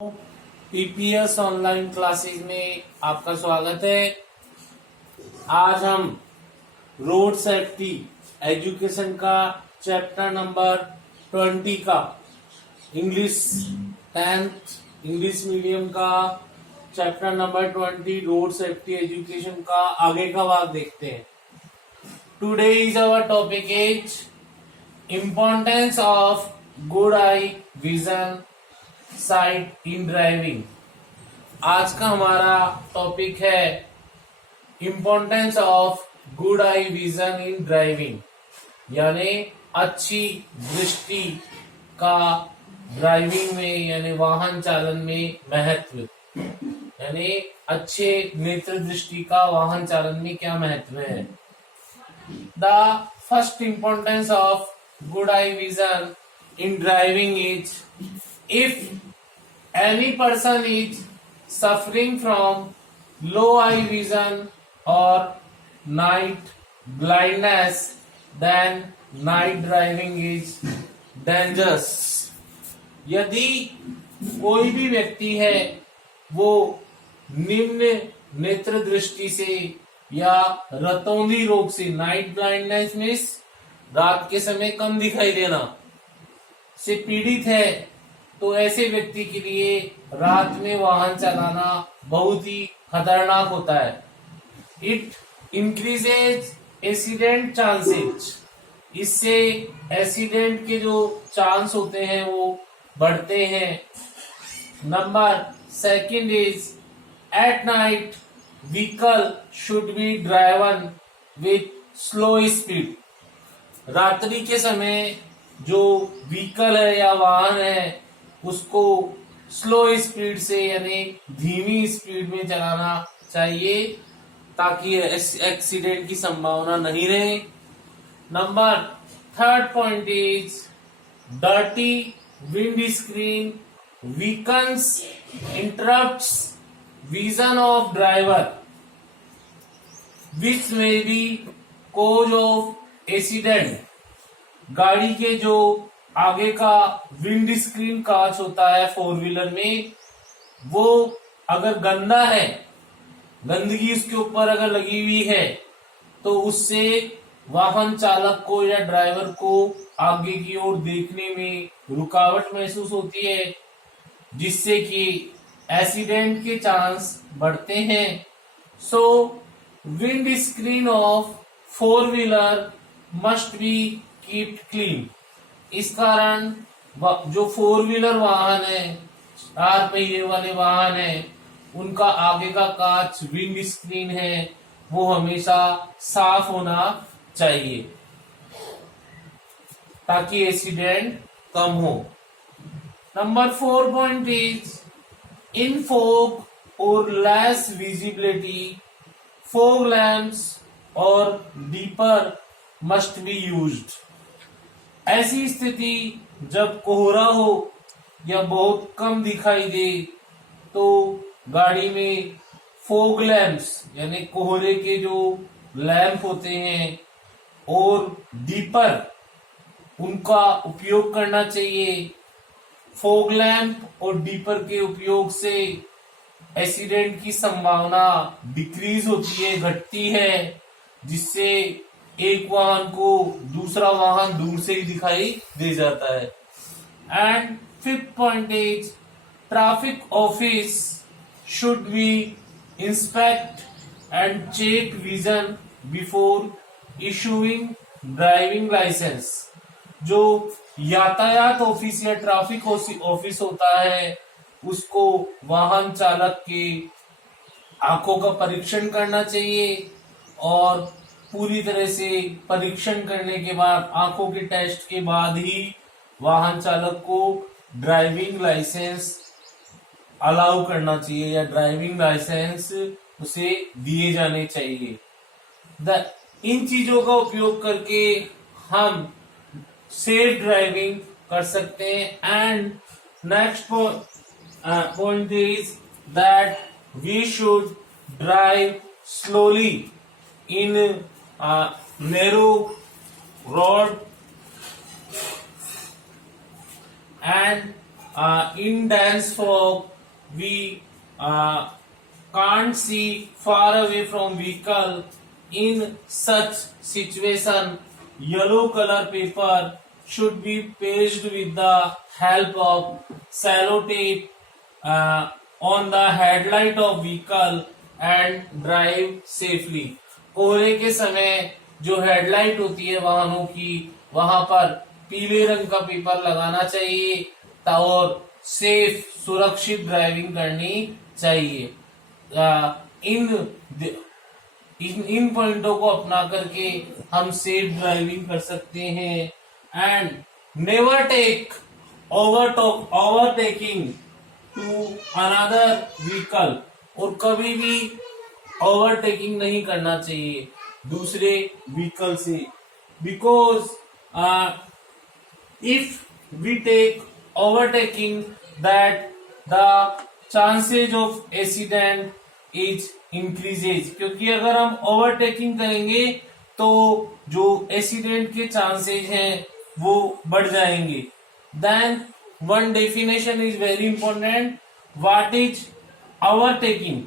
PPS online classes में आपका स्वागत है। आज हम रोड सेफ्टी एजुकेशन का चैप्टर नंबर 20 का इंग्लिश 10th इंग्लिश मीडियम का chapter number 20 road safety education का आगे का भाग देखते हैं। Today is our topic is importance of good eye vision sight in driving. आज का हमारा टॉपिक है importance of good eye vision in driving, यानी अच्छी दृष्टि का ड्राइविंग में यानी वाहन चालन में महत्व, यानी अच्छे नेत्र दृष्टि का वाहन चालन में क्या महत्व है। The first importance of good eye vision in driving is if any person is suffering from low eye vision or night blindness, then night driving is dangerous. यदि कोई भी व्यक्ति है वो निम्न नेत्र दृष्टि से या रतौंधी रोग से, नाइट ब्लाइंडनेस मीन्स रात के समय कम दिखाई देना से पीड़ित है, तो ऐसे व्यक्ति के लिए रात में वाहन चलाना बहुत ही खतरनाक होता है। इट इंक्रीजेज एक्सीडेंट चांसेस, इससे एक्सीडेंट के जो चांस होते हैं वो बढ़ते हैं। Number second is at night vehicle should be driven with slow speed. रात्रि के समय जो व्हीकल है या वाहन है उसको स्लो स्पीड से यानी धीमी स्पीड में चलाना चाहिए ताकि एक्सीडेंट की संभावना नहीं रहे। Number third point is dirty windscreen weakens interrupts vision of driver which may be cause of accident. गाड़ी के जो आगे का विंड स्क्रीन कांच होता है फोर व्हीलर में, वो अगर गंदा है, गंदगी उसके ऊपर अगर लगी हुई है, तो उससे वाहन चालक को या ड्राइवर को आगे की ओर देखने में रुकावट महसूस होती है, जिससे कि एक्सीडेंट के चांस बढ़ते हैं। So windscreen of four wheeler must be keep clean. इस कारण जो फोर व्हीलर वाहन है, चार पहिए वाले वाहन है, उनका आगे का कांच विंड स्क्रीन है वो हमेशा साफ होना चाहिए ताकि एक्सीडेंट कम हो। Number 4 point is in fog और लेस विजिबिलिटी फॉग लैंप्स और डीपर मस्ट बी यूज्ड। ऐसी स्थिति जब कोहरा हो या बहुत कम दिखाई दे तो गाड़ी में फॉग लैंप्स यानी कोहरे के जो लैंप होते हैं और डीपर उनका उपयोग करना चाहिए। फॉग लैंप और डीपर के उपयोग से एक्सीडेंट की संभावना डिक्रीज होती है, घटती है, जिससे एक वाहन को दूसरा वाहन दूर से ही दिखाई दे जाता है। And fifth point is traffic office should be inspect and check vision before issuing driving licence. जो यातायात ऑफिस या ट्रैफिक ऑफिस होता है उसको वाहन चालक के आंखों का परीक्षण करना चाहिए और पूरी तरह से परीक्षण करने के बाद, आंखों के टेस्ट के बाद ही वाहन चालक को ड्राइविंग लाइसेंस अलाउ करना चाहिए या ड्राइविंग लाइसेंस उसे दिए जाने चाहिए। इन चीजों का उपयोग करके हम सेफ ड्राइविंग कर सकते हैं। And next point is that we should drive slowly in narrow road and in dense fog we can't see far away from vehicle. In such situation, yellow color paper should be pasted with the help of sellotape on the headlight of vehicle and drive safely. कोहरे के समय जो headlight होती है वाहनों की, वहां पर पीले रंग का पेपर लगाना चाहिए और सेफ सुरक्षित ड्राइविंग करनी चाहिए। इन पॉइंटों को अपना करके हम सेफ ड्राइविंग कर सकते हैं। And never take overtaking to another vehicle, और कभी भी ओवरटेकिंग नहीं करना चाहिए दूसरे व्हीकल से, because if we take overtaking, that the chances of accident is increases, क्योंकि अगर हम ओवरटेकिंग करेंगे तो जो एक्सीडेंट के चांसेस हैं वो बढ़ जाएंगे। Then one definition is very important, what is overtaking.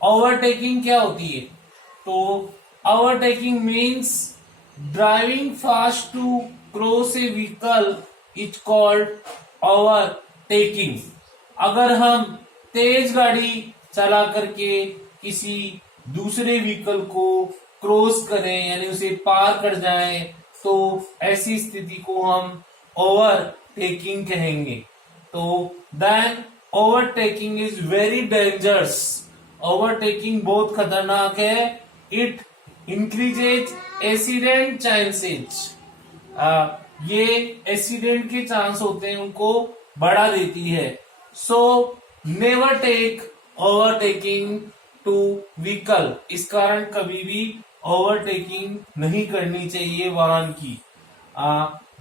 Overtaking क्या होती है? तो overtaking means driving fast to cross a vehicle is called overtaking. अगर हम तेज गाड़ी चला करके किसी दूसरे व्हीकल को क्रॉस करें यानी उसे पार कर जाएं, तो ऐसी स्थिति को हम ओवरटेकिंग कहेंगे। तो then overtaking is very dangerous. Overtaking बहुत खतरनाक है। इट इंक्रीजेज एक्सीडेंट चांसेस, ये एक्सीडेंट के चांस होते हैं उनको बढ़ा देती है। So never take overtaking to vehicle, इस कारण कभी भी ओवरटेकिंग नहीं करनी चाहिए वाहन की।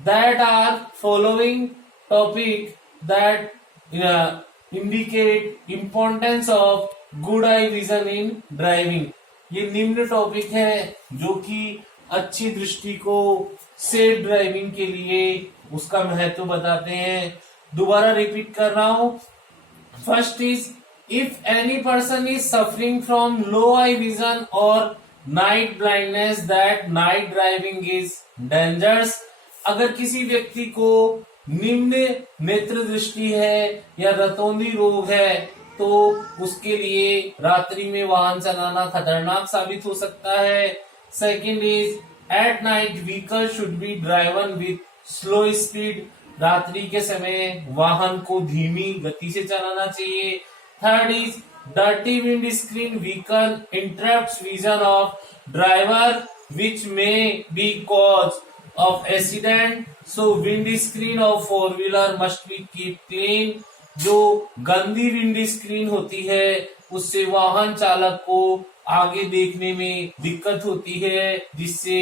That are following topic that indicate importance of good eye vision in driving. ये निम्न टॉपिक है जो कि अच्छी दृष्टि को सेफ ड्राइविंग के लिए उसका महत्व बताते हैं। दोबारा रिपीट कर रहा हूं। First is, if any person is suffering from low eye vision और night blindness, that night driving is dangerous. अगर किसी व्यक्ति को निम्न नेत्र दृष्टि है या रतौंधी रोग है तो उसके लिए रात्रि में वाहन चलाना खतरनाक साबित हो सकता है। Second is, at night vehicle should be driven with slow speed. रात्रि के समय वाहन को धीमी गति से चलाना चाहिए। Third is, dirty wind screen vehicle interrupts vision of driver which may be cause of accident, so windscreen of four wheeler must be keep clean. जो गंदी विंड स्क्रीन होती है उससे वाहन चालक को आगे देखने में दिक्कत होती है, जिससे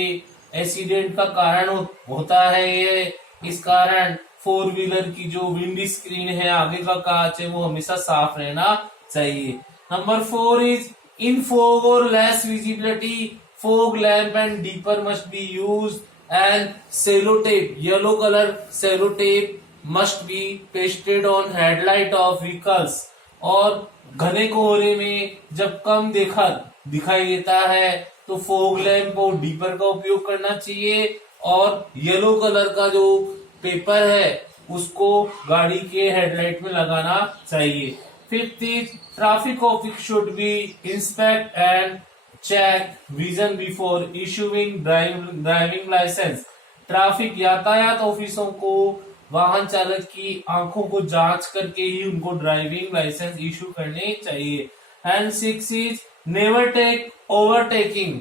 एक्सीडेंट का कारण होता है ये। इस कारण फोर व्हीलर की जो विंड स्क्रीन है, आगे का कांच है, वो हमेशा साफ रहना चाहिए। नंबर 4 इज, इन फॉग और less visibility fog lamp and deeper must be used and sellotape, yellow colour sellotape must be pasted on headlight of vehicles. और घने कोहरे में जब कम दिखाई देता है तो फॉग लैंप और डीपर का उपयोग करना चाहिए, और येलो कलर का जो पेपर है उसको गाड़ी के हेडलाइट में लगाना चाहिए। Fifth is, traffic officer should be inspect and check vision before issuing driving licence. Traffic यातायात ऑफिसों को वाहन चालक की आंखों को जांच करके ही उनको ड्राइविंग लाइसेंस इशू करने चाहिए। And 6 is, never take overtaking,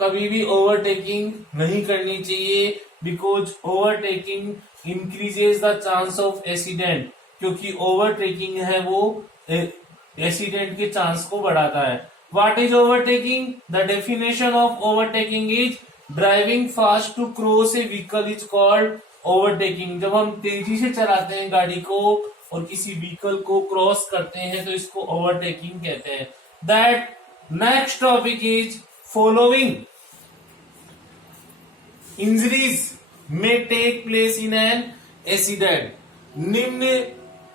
कभी भी ओवरटेकिंग नहीं करनी चाहिए, because overtaking increases the chance of accident, क्योंकि ओवरटेकिंग है वो एक्सीडेंट के चांस को बढ़ाता है। What is overtaking? The definition of overtaking is driving fast to cross a vehicle is called overtaking. जब हम तेजी से चलाते हैं गाड़ी को और किसी व्हीकल को क्रॉस करते हैं तो इसको ओवरटेकिंग कहते हैं। That next topic is following injuries may take place in an accident. निम्न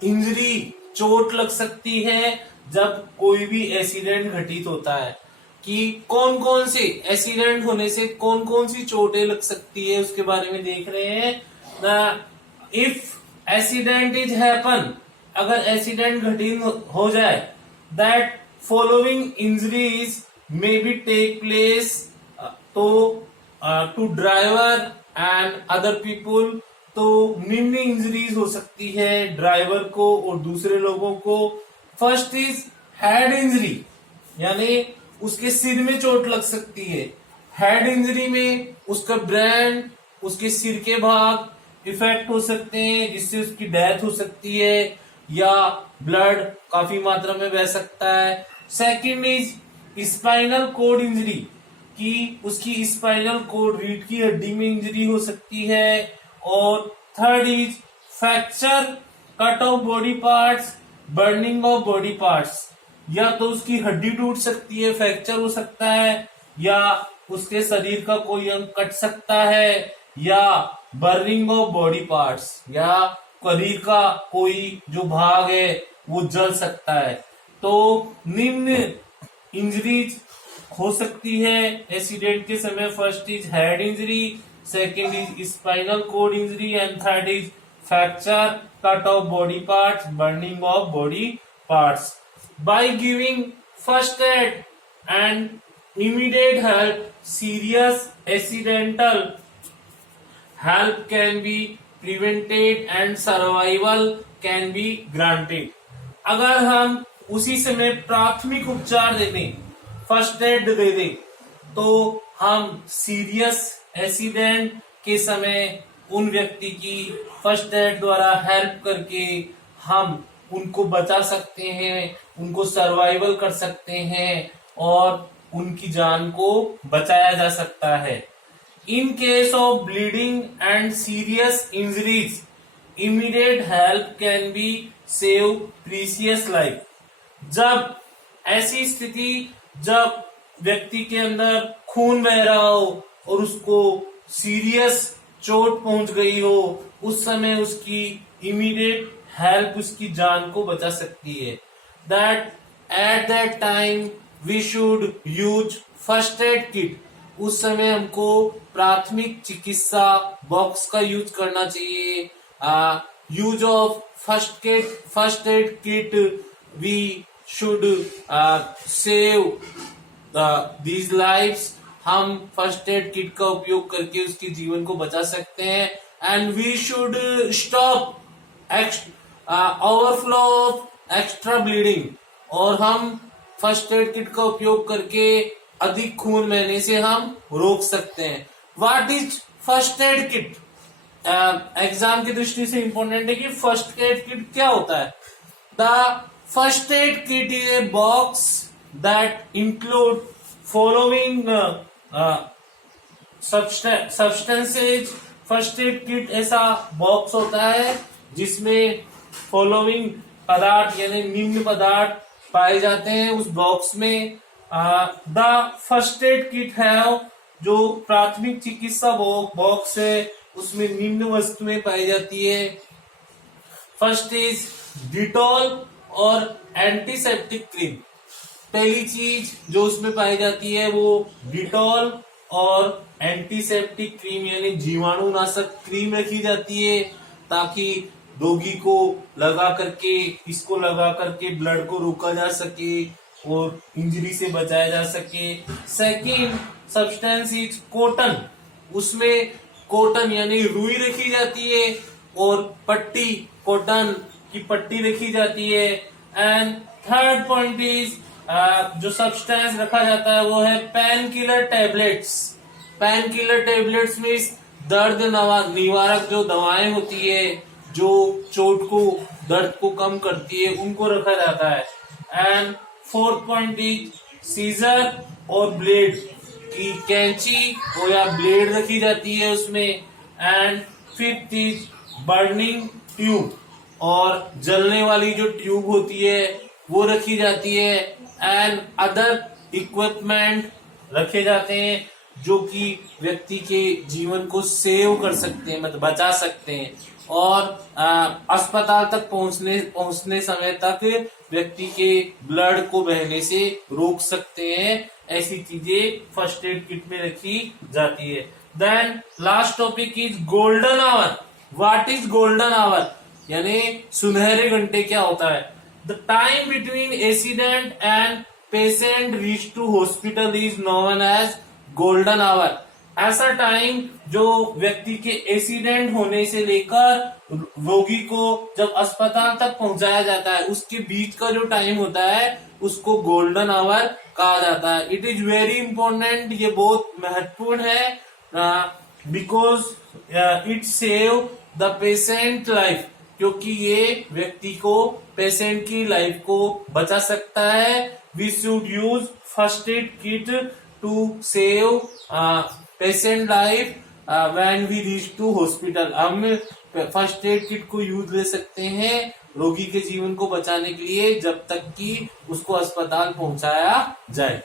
इंजरी चोट लग सकती है जब कोई भी एक्सीडेंट घटित होता है। कि कौन कौन से एक्सीडेंट होने से कौन कौन सी चोटें लग सकती है उसके बारे में देख रहे हैं। इफ एक्सीडेंट इज हैपन, अगर एक्सीडेंट घटित हो जाए, that following injuries may be take place to driver and other people, तो निम्न इंजरीज हो सकती है ड्राइवर को और दूसरे लोगों को। फर्स्ट इज हेड इंजरी, यानी उसके सिर में चोट लग सकती है। हेड इंजरी में उसका ब्रेन, उसके सिर के भाग इफेक्ट हो सकते हैं जिससे उसकी डेथ हो सकती है या ब्लड काफी मात्रा में बह सकता है। Second is spinal cord injury, कि उसकी स्पाइनल कोड रीढ़ की हड्डी में इंजरी हो सकती है। और third is fracture, cut off body parts, burning of body parts, या तो उसकी हड्डी टूट सकती है, फ्रैक्चर हो सकता है, या उसके शरीर का कोई अंग कट सकता है, या बर्निंग ऑफ बॉडी पार्ट्स, या शरीर का कोई जो भाग है वो जल सकता है। तो निम्न इंजरीज हो सकती है एक्सीडेंट के समय। First is head injury, second is spinal cord injury and third is fracture, cut off body parts, burning of body parts. By giving first aid and immediate help, serious accidental help can be prevented and survival can be granted. अगर हम उसी समय प्राथमिक उपचार दे दें, first aid दे दें, तो हम सीरियस एक्सीडेंट के समय उन व्यक्ति की फर्स्ट एड द्वारा हेल्प करके हम उनको बचा सकते हैं, उनको सर्वाइवल कर सकते हैं और उनकी जान को बचाया जा सकता है। In case of bleeding and serious injuries, immediate help can be save precious life. जब ऐसी स्थिति, जब व्यक्ति के अंदर खून बह रहा हो और उसको सीरियस चोट पहुंच गई हो, उस समय उसकी इमीडिएट हेल्प उसकी जान को बचा सकती है। That at that time we should use first aid kit. उस समय हमको प्राथमिक चिकित्सा बॉक्स का यूज करना चाहिए। Use of first aid kit we should save these lives. हम फर्स्ट एड किट का उपयोग करके उसके जीवन को बचा सकते हैं। And we should stop overflow of extra bleeding, और हम फर्स्ट एड किट का उपयोग करके अधिक खून बहने से हम रोक सकते हैं। What is first aid kit? Exam की दृष्टि से इंपॉर्टेंट है कि फर्स्ट एड किट क्या होता है। The first aid kit is a box that include following substances. First aid kit ऐसा बॉक्स होता है जिसमें फॉलोइंग पदार्थ यानी निम्न पदार्थ पाए जाते हैं उस बॉक्स में। द फर्स्ट एड किट है, जो प्राथमिक चिकित्सा बॉक्स है, उसमें निम्न वस्तुएं पाई जाती है। फर्स्ट इज डिटॉल और एंटीसेप्टिक क्रीम। पहली चीज जो उसमें पाई जाती है वो डिटॉल और एंटीसेप्टिक क्रीम यानी जीवाणुनाशक क्रीम रखी जाती है, ताकि रोगी को लगा करके ब्लड को रोका जा सके और इंजरी से बचाया जा सके। Second substance is cotton. उसमें कॉटन यानी रुई रखी जाती है और पट्टी, कॉटन की पट्टी रखी जाती है। एंड थर्ड पॉइंट इज जो सब्सटेंस रखा जाता है वो है pain killer tablets. Pain killer tablets में दर्द निवारक जो दवाएं होती है, जो चोट को, दर्द को कम करती है, उनको रखा जाता है। And fourth point is scissor और ब्लेड, की कैंची और या ब्लेड रखी जाती है उसमें। And fifth is burning tube, और जलने वाली जो ट्यूब होती है वो रखी जाती है। एंड अदर इक्विपमेंट रखे जाते हैं जो कि व्यक्ति के जीवन को सेव कर सकते हैं, मतलब बचा सकते हैं, और अस्पताल तक पहुंचने समय तक व्यक्ति के ब्लड को बहने से रोक सकते हैं। ऐसी चीजें फर्स्ट एड किट में रखी जाती है। Then last topic is golden hour. What is golden hour, यानी सुनहरे घंटे क्या होता है? The time between accident and patient reach to hospital is known as golden hour. ऐसा टाइम जो व्यक्ति के एक्सीडेंट होने से लेकर रोगी को जब अस्पताल तक पहुंचाया जाता है, उसके बीच का जो टाइम होता है उसको गोल्डन आवर कहा जाता है। इट इज वेरी इंपॉर्टेंट, ये बहुत महत्वपूर्ण है, because it save the patient life, क्योंकि ये व्यक्ति को, पेशेंट की लाइफ को बचा सकता है। We should use first aid kit to save patient life when we reach to hospital. हम फर्स्ट एड किट को यूज ले सकते हैं रोगी के जीवन को बचाने के लिए, जब तक कि उसको अस्पताल पहुंचाया जाए।